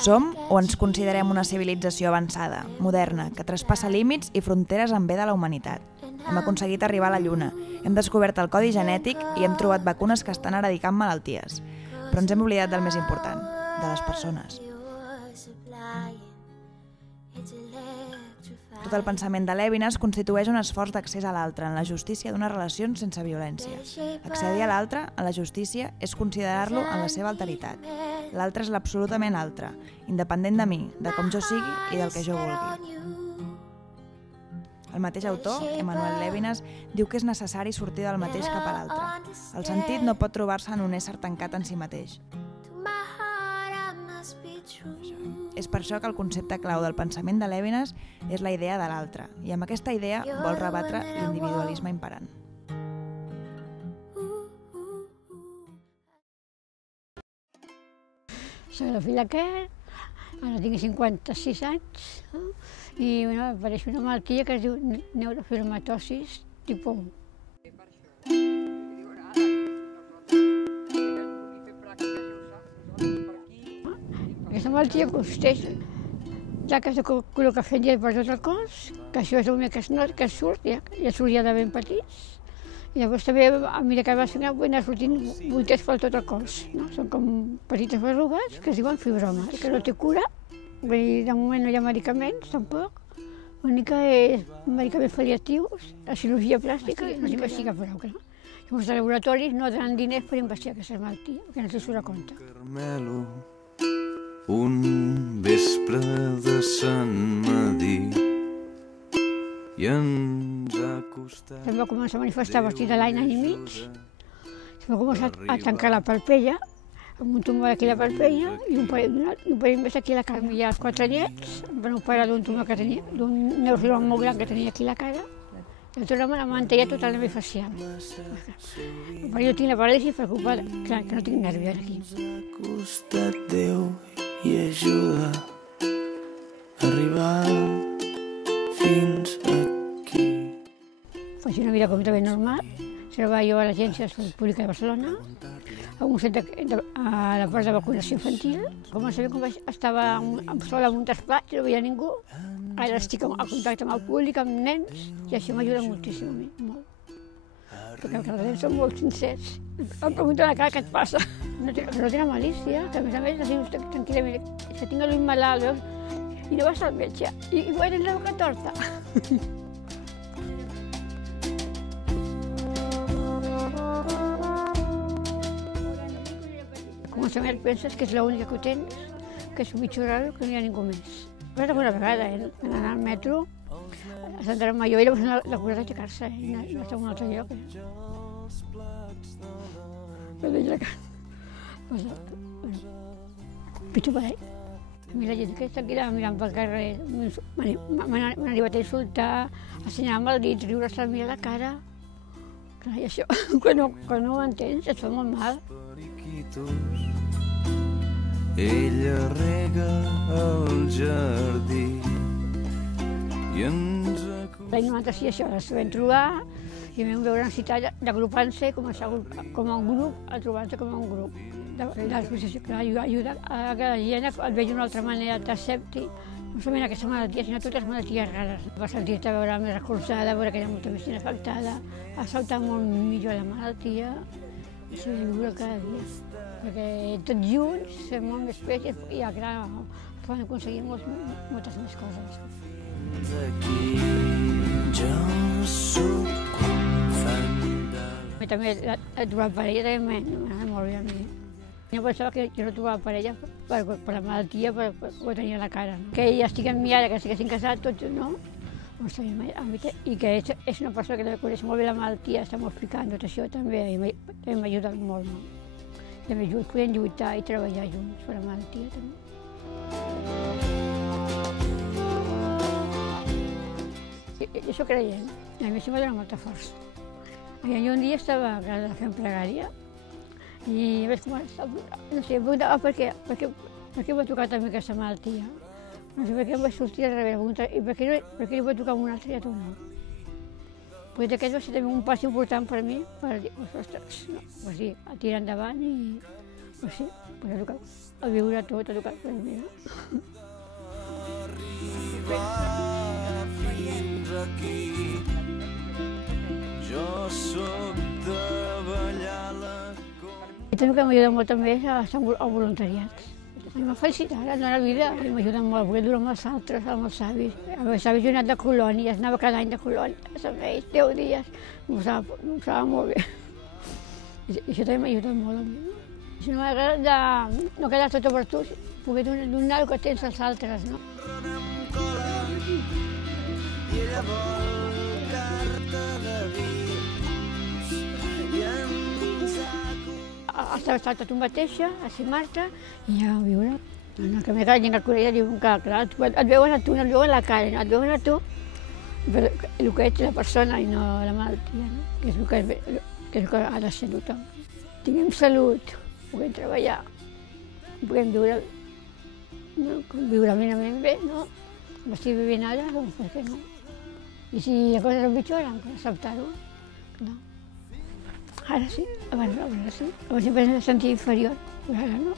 Som o ens considerem una civilització avançada, moderna, que traspassa límits i fronteres en bé de la humanitat. Hem aconseguit arribar a la Lluna, hem descobert el codi genètic i hem trobat vacunes que estan eradicant malalties. Però ens hem oblidat del més important, de les persones. Tot el pensament de Levinas constitueix un esforç d'accés a l'altre en la justícia d'unes relacions sense violència. Accedir a l'altre, a la justícia, és considerar-lo en la seva alteritat. L'altre és l'absolutament altre, independent de mi, de com jo sigui i del que jo vulgui. El mateix autor, Emmanuel Levinas, diu que és necessari sortir del mateix cap a l'altre. El sentit no pot trobar-se en un ésser tancat en si mateix. És per això que el concepte clau del pensament de Levinas és la idea de l'altre, i amb aquesta idea vol rebatre l'individualisme imperant. Soc la filla que ara tinc 56 anys i apareix una malaltia que es diu neurofibromatosis tipus 1. Aquesta malaltia consisteix ja que has de col·locar fent gel per tot el cos, que això és l'únic que surt, ja sortia de ben petits. I llavors també, a mesura que vas fent, van anar sortint buiters per tot el cos. Són com petites berrugues que es diuen fibromes, que no té cura. De moment no hi ha medicaments, tampoc. L'únic que és medicaments pal·liatius, la cirurgia plàstica, no s'investiga prou, clar. Llavors, els laboratoris no donen diners per investigar aquesta malaltia, perquè no s'hi surt a compte. Un vespre de Sant Madí i ens ha costat... Se'm va començar a manifestar a partir de l'any i mig. Se'm va començar a tancar la palpella, amb un tumor aquí a la palpella i un parell més aquí a la cara. I als 4 anyets em van operar d'un tumor que tenia, d'un neurofilom molt gran que tenia aquí a la cara. I el tornem a la mantella totalment facial. Però jo tinc la paràlisi preocupada, clar, que no tinc nervis aquí. Costat Déu i ajuda a arribar fins aquí. Faig una vida completament normal. Treballo a l'Agència de Salut Pública de Barcelona, a un centre a la part de vacunació infantil. Començament quan estava sola amb un despatx, no veia ningú. Ara estic en contacte amb el públic, amb nens, i això m'ajuda moltíssim a mi, molt. Perquè els nens són molt sincers. Em pregunten a la cara què et passa. No tenen malícia, que a més tranquil·lament, si tinc l'ull malalt, veus, i no vas al metge, i igual tens la boca torta. Començament penses que és l'única que ho tens, que és un bitxo raro, que no hi ha ningú més. Però alguna vegada, en anar al metro, a Sant Armaió, i llavors la cura d'aixecar-se, i no està en un altre lloc. Però deia que... Pitjor per ell. A mi la gent que està aquí mirant pel carrer m'han arribat a insultar, a assenyalar amb el dit, riure-se a mi a la cara. Clar, i això, quan no ho entens, et fa molt mal. Ella rega el jardí i ens L'any 96 això es vam trobar i vam veure la necessitat d'agrupar-se, començar com a un grup, a trobar-se com a un grup. L'associació que ajuda a que la gent el vegi d'una altra manera, t'accepti, no solament aquesta malaltia, sinó totes les malalties rares. Va sentir-te veure més recolzada, veure que era molta més gent afectada, acceptar molt millor la malaltia i saber viure cada dia. Perquè tots junts fem molt més pes i clar, poden aconseguir moltes més coses. També trobar parella també m'agrada molt bé a mi. Jo pensava que jo no trobava parella per la malaltia que tenia a la cara. Que ja estiguem ara, que estiguessin casats tots, no? I que és una persona que també coneix molt bé la malaltia, està molt explicant tot això també m'ha ajudat molt. També podem lluitar i treballar junts per la malaltia també. Jo soc creient, a mi això m'ha donat molta força. Jo un dia estava a casa fent pregària i vaig començar, no sé, em preguntava per què m'ha tocat a mi aquesta malaltia. No sé per què em vaig sortir al revés, i per què li va tocar a un altre i a tu no? Perquè aquest va ser també un pas important per mi, per dir, ostres, no, a tirar endavant i Però sí, a viure tot, a tocar per mi. Arribar fins aquí, jo sóc de ballar la I també que m'ajuda molt també és a estar al voluntariat. A mi m'ha felicitat, a la vida, i m'ajuda molt, perquè dura amb els altres, amb els avis. Amb els avis jo he anat de colònies, anava cada any de colònies, amb ells, 10 dies, m'ho passava molt bé. I això també m'ha ajudat molt a mi. Això no m'agrada de no quedar tot per tu, poder donar el que tens als altres, no? I ella vol carta de vins i ens ha Estava tu mateixa, a ser Marta, i ja a viure. En el camí que la gent que coneix diuen que, clar, et veuen a tu, no et veuen la cara, no et veuen a tu, però el que ets la persona i no la malaltia, no? Que és el que ha de ser tothom. Tinguem salut, puguem treballar, puguem viure minament bé, no? Com estic vivint ara, doncs per què no? I si les coses empitjoren, acceptar-ho, no? Ara sí, abans no, abans sí. Abans sempre em sentia inferior, però ara no.